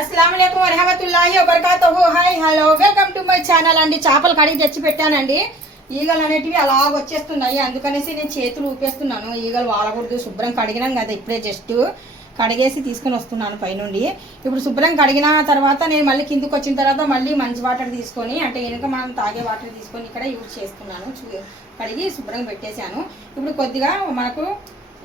అస్సలాము అలైకుం వరహమతుల్లాహి వబరకాతుహు. Hi hello welcome to my channel అండి. చేపలు కడిగి తెచ్చి పెట్టానండి. ఈగలు అనేటివి అలా వచ్చేస్తున్నాయి, అందుకనేసి నేను చేతులు ఊపేస్తున్నాను. ఈగలు వాలకూడదు, శుభ్రం కడిగినాం కదా ఇప్పుడే, జస్ట్ కడిగేసి తీసుకుని వస్తున్నాను పైనుండి. ఇప్పుడు శుభ్రం కడిగిన తర్వాత నేను మళ్ళీ కిందికి వచ్చిన తర్వాత మళ్ళీ మంచి వాటర్ తీసుకొని, అంటే వెనుక మనం తాగే వాటర్ తీసుకొని ఇక్కడ యూజ్ చేస్తున్నాను. కడిగి శుభ్రం పెట్టేశాను. ఇప్పుడు కొద్దిగా మనకు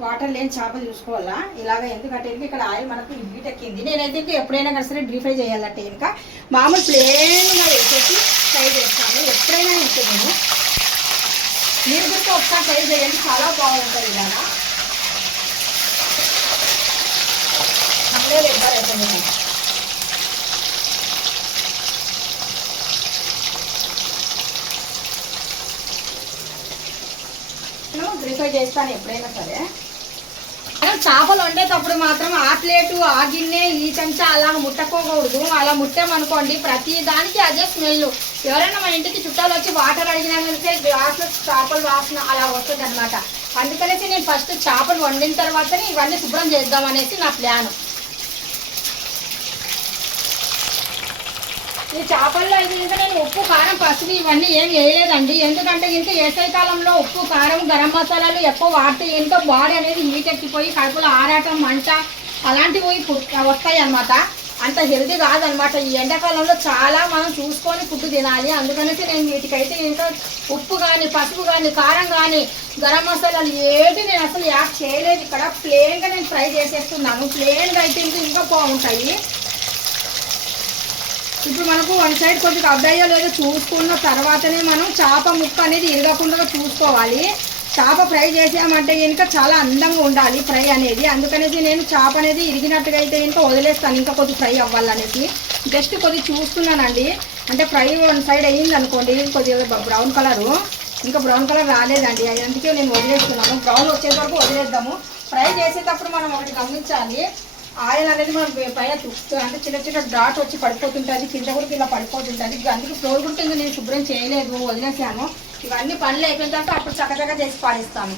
వాటర్ లేని చేప చూసుకోవాలా ఇలాగ, ఎందుకంటే ఇక్కడ ఆయిల్ మనకు హీట్ ఎక్కింది. నేనైతే ఇంకా ఎప్పుడైనా కానీ సరే డీప్ ఫ్రై చేయాలంటే ఇంకా మామూలు ప్లేన్గా వేసేసి ఫ్రై చేస్తాను. ఎప్పుడైనా ఇంకా మీరు కూడా ఒకసారి ఫ్రై చేయండి, చాలా బాగుంటుంది. ఇలాగా అప్పుడే రెబ్బర్ అవుతుంది. నేను డీప్ ఫ్రై చేస్తాను ఎప్పుడైనా సరే. చేపలు వండేటప్పుడు మాత్రం ఆ ప్లేటు, ఆ గిన్నె, ఈ చెంచా అలా ముట్టకోకూడదు. అలా ముట్టామనుకోండి ప్రతి దానికి అదే స్మెల్. ఎవరైనా మన ఇంటికి చుట్టాలు వచ్చి వాటర్ అడిగినా వెళ్తే గ్లాసులో చేపలు వాసన అలా వస్తుంది అనమాట. అందుకనేసి నేను ఫస్ట్ చేపలు వండిన తర్వాతనే ఇవన్నీ శుభ్రం చేద్దామనేసి నా ప్లాన్. ఈ చేపల్లో అయితే ఇంకా నేను ఉప్పు, కారం, పసుపు ఇవన్నీ ఏం వేయలేదండి. ఎందుకంటే ఇంకా వేసవి కాలంలో ఉప్పు, కారం, గరం మసాలాలు ఎక్కువ వాడితే ఏంటో బాడీ అనేది హీట్ ఎక్కిపోయి కడుపులో ఆరాటం, మంట అలాంటివి వస్తాయి అన్నమాట. అంత హెల్తీ కాదనమాట. ఈ ఎండాకాలంలో చాలా మనం చూసుకొని ఫుడ్ తినాలి. అందుకనేసి నేను వీటికైతే ఇంకా ఉప్పు కానీ, పసుపు కానీ, కారం కానీ, గరం మసాలాలు ఏంటి నేను అసలు యాడ్ చేయలేదు. ఇక్కడ ప్లెయిన్గా నేను ఫ్రై చేసేస్తున్నాను. ప్లెయిన్గా అయితే ఇంకా బాగుంటాయి. ఇప్పుడు మనకు వన్ సైడ్ కొద్దిగా అబ్బాయో లేదో చూసుకున్న తర్వాతనే మనం చేప ముక్క అనేది ఇరగకుండా చూసుకోవాలి. చేప ఫ్రై చేసామంటే ఇంకా చాలా అందంగా ఉండాలి ఫ్రై అనేది. అందుకనేసి నేను చేప అనేది ఇరిగినట్టుగా అయితే ఇంకా వదిలేస్తాను, ఇంకా కొద్దిగా ఫ్రై అవ్వాలనేసి. జస్ట్ కొద్దిగా చూస్తున్నానండి. అంటే ఫ్రై వన్ సైడ్ అయ్యింది అనుకోండి, కొద్దిగా బ్రౌన్ కలరు, ఇంకా బ్రౌన్ కలర్ రాలేదండి, అందుకే నేను వదిలేస్తున్నాను. బ్రౌన్ వచ్చే వరకు వదిలేద్దాము. ఫ్రై చేసేటప్పుడు మనం ఒకటి గమనించాలి, ఆయిల్ అనేది మనం పైన అంటే చిన్న చిన్న డాట్ వచ్చి పడిపోతుంటుంది, కింద కూడా ఇలా పడిపోతుంటుంది. అందుకే ఫ్లోర్ కూడా నేను శుభ్రం చేయలేదు, వదిలేసాను. ఇవన్నీ పనులు అయిపోయిన తర్వాత అప్పుడు చక్కచక్క చేసి పాడేస్తాను.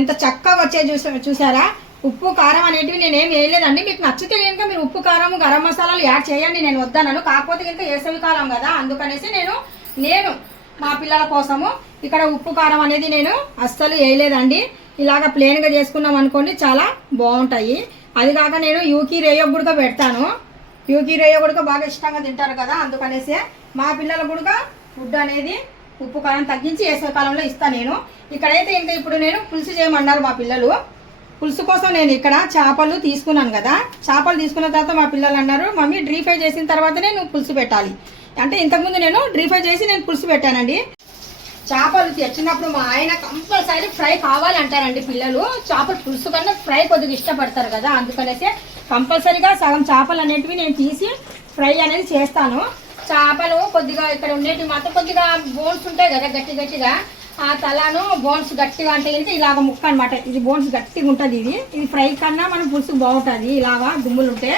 ఎంత చక్కగా వచ్చే చూసారా. ఉప్పు, కారం అనేటివి నేనేం వేయలేదండి. మీకు నచ్చితే కనుక మీరు ఉప్పు, కారం, గరం మసాలాలు యాడ్ చేయండి, నేను వద్దన్నాను. కాకపోతే కనుక వేసవి కాలం కదా, అందుకనేసి నేను మా పిల్లల కోసము ఇక్కడ ఉప్పు, కారం అనేది నేను అస్సలు వేయలేదండి. ఇలాగ ప్లెయిన్గా చేసుకున్నాం అనుకోండి చాలా బాగుంటాయి. అది కాక నేను యూకి రేయో గుడక పెడతాను. యూకి రేయో గుడక బాగా ఇష్టంగా తింటారు కదా, అందుకనేసి మా పిల్లల గుడక ఫుడ్ అనేది ఉప్పు, కారం తగ్గించి వేసవికాలంలో ఇస్తాను నేను. ఇక్కడైతే ఇంకా ఇప్పుడు నేను పులుసు చేయమన్నారు మా పిల్లలు. పులుసు కోసం నేను ఇక్కడ చేపలు తీసుకున్నాను కదా, చేపలు తీసుకున్న తర్వాత మా పిల్లలు అన్నారు, మమ్మీ డ్రీ ఫ్రై చేసిన తర్వాతనే నువ్వు పులుసు పెట్టాలి. అంటే ఇంతకుముందు నేను డ్రీ ఫ్రై చేసి నేను పులుసు పెట్టానండి. చేపలు తెచ్చినప్పుడు మా ఆయన కంపల్సరీ ఫ్రై కావాలంటారండి పిల్లలు. చేపల పులుసు కన్నా ఫ్రై కొద్దిగా ఇష్టపడతారు కదా, అందుకనేసి కంపల్సరీగా సగం చేపలు అనేటివి నేను తీసి ఫ్రై అనేది చేస్తాను. చేపలు కొద్దిగా ఇక్కడ ఉండేటివి మాత్రం కొద్దిగా బోన్స్ ఉంటాయి కదా గట్టి గట్టిగా, ఆ తలను బోన్స్ గట్టిగా అంటే ఇలాగ ముక్క అనమాట. ఇది బోన్స్ గట్టిగా ఉంటుంది. ఇది ఫ్రై కన్నా మనం పులుసు బాగుంటుంది ఇలాగా దుమ్ములు ఉంటే.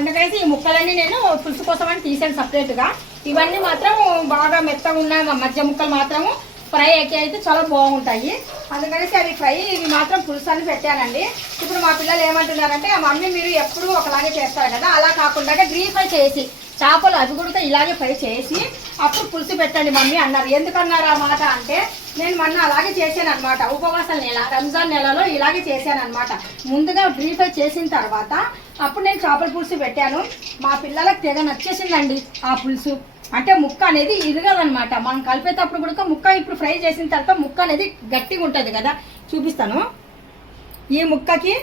అందుకనేసి ఈ ముక్కలన్నీ నేను పులుసు కోసం అని తీసాను సపరేట్గా. ఇవన్నీ మాత్రం బాగా మెత్తగా ఉన్న మధ్య ముక్కలు మాత్రము ఫ్రై అయితే చాలా బాగుంటాయి. అందుకనేసి అవి ఫ్రై, ఇవి మాత్రం పులుసు అని పెట్టానండి. ఇప్పుడు మా పిల్లలు ఏమంటున్నారంటే, మమ్మీ మీరు ఎప్పుడు ఒకలాగే చేస్తారు కదా, అలా కాకుండా డీప్ ఫ్రై చేసి చేపలు అవి కూడా ఇలాగే ఫ్రై చేసి అప్పుడు పులుసు పెట్టండి మమ్మీ అన్నారు. ఎందుకన్నారు ఆ మాట అంటే, నేను మొన్న అలాగే చేశాను అనమాట. ఉపవాసాల నెల, రంజాన్ నెలలో ఇలాగే చేశాను అనమాట. ముందుగా డీప్ ఫ్రై చేసిన తర్వాత అప్పుడు నేను చేపల పులుసు పెట్టాను. మా పిల్లలకు తెగ నచ్చేసిందండి ఆ పులుసు. అంటే ముక్క అనేది ఇరగదనమాట. మనం కలిపేటప్పుడు కూడా ముక్క ఇప్పుడు ఫ్రై చేసిన తర్వాత ముక్క అనేది గట్టిగా ఉంటుంది కదా, చూపిస్తాను. ఈ ముక్కకి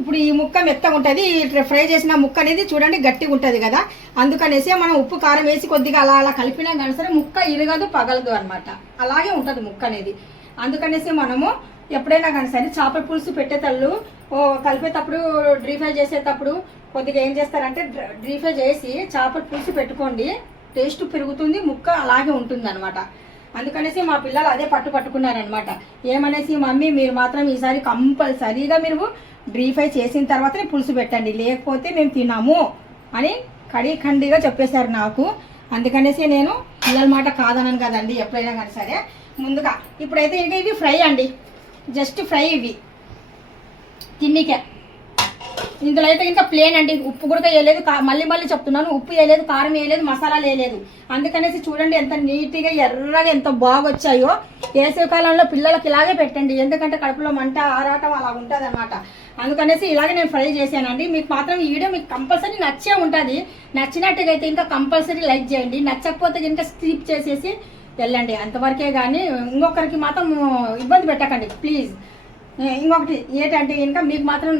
ఇప్పుడు ఈ ముక్క మెత్తగా ఉంటుంది, ఫ్రై చేసిన ముక్క అనేది చూడండి గట్టిగా ఉంటుంది కదా. అందుకనేసి మనం ఉప్పు, కారం వేసి కొద్దిగా అలా అలా కలిపినా కానీ సరే ముక్క ఇరగదు, పగలదు అనమాట. అలాగే ఉంటుంది ముక్క అనేది. అందుకనేసి మనము ఎప్పుడైనా కానీ సరే చేపల పులుసు పెట్టేటప్పుడు కలిపేటప్పుడు డీప్ ఫ్రై చేసేటప్పుడు కొద్దిగా ఏం చేస్తారంటే డీప్ ఫ్రై చేసి చేపల పులుసు పెట్టుకోండి, టేస్ట్ పెరుగుతుంది, ముక్క అలాగే ఉంటుంది అనమాట. అందుకనేసి మా పిల్లలు అదే పట్టుకున్నారనమాట. ఏమనేసి, మమ్మీ మీరు మాత్రం ఈసారి కంపల్సరీగా మీరు డీప్ ఫ్రై చేసిన తర్వాతనే పులుసు పెట్టండి, లేకపోతే మేము తినము అని ఖండిగా చెప్పేశారు నాకు. అందుకనేసి నేను పిల్లల మాట కాదనను కదండి ఎప్పుడైనా కానీ సరే. ముందుగా ఇప్పుడైతే ఇంకా ఇవి ఫ్రై అండి, జస్ట్ ఫ్రై ఇవి తిన్నికే. ఇందులో అయితే ఇంకా ప్లేన్ అండి, ఉప్పు కూడా వేయలేదు, మళ్ళీ మళ్ళీ చెప్తున్నాను, ఉప్పు వేయలేదు, కారం వేయలేదు, మసాలాలు వేయలేదు. అందుకనేసి చూడండి ఎంత నీట్గా ఎర్రగా ఎంత బాగా వచ్చాయో. వేసవికాలంలో పిల్లలకి ఇలాగే పెట్టండి, ఎందుకంటే కడుపులో మంట ఆరాటం అలా ఉంటుంది అనమాట. అందుకనేసి ఇలాగే నేను ఫ్రై చేశానండి. మీకు మాత్రం ఈ వీడియో మీకు కంపల్సరీ నచ్చే ఉంటుంది. నచ్చినట్టుగా అయితే ఇంకా కంపల్సరీ లైక్ చేయండి, నచ్చకపోతే ఇంకా స్కిప్ చేసేసి వెళ్ళండి, అంతవరకే. కానీ ఇంకొకరికి మాత్రం ఇబ్బంది పెట్టకండి ప్లీజ్. ఇంకొకటి ఏంటంటే ఇంకా మీకు మాత్రం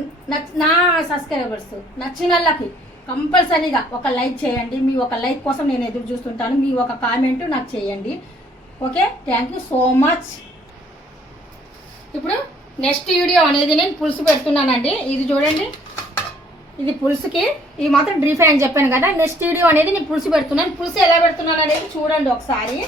నా సబ్స్క్రైబర్స్ నచ్చిన వాళ్ళకి కంపల్సరీగా ఒక లైక్ చేయండి. మీ ఒక లైక్ కోసం నేను ఎదురు చూస్తుంటాను, మీ ఒక కామెంట్ నాకు చేయండి. Okay, thank you so much. ఇప్పుడు నెక్స్ట్ వీడియో అనేది నేను పులుసు పెడుతున్నానండి. ఇది చూడండి, ఇది పులుసుకి ఇది మాత్రం డ్రీ ఫ్రై అని చెప్పాను కదా. నెక్స్ట్ వీడియో అనేది నేను పులుసు పెడుతున్నాను. పులుసు ఎలా పెడుతున్నాను అనేది చూడండి ఒకసారి.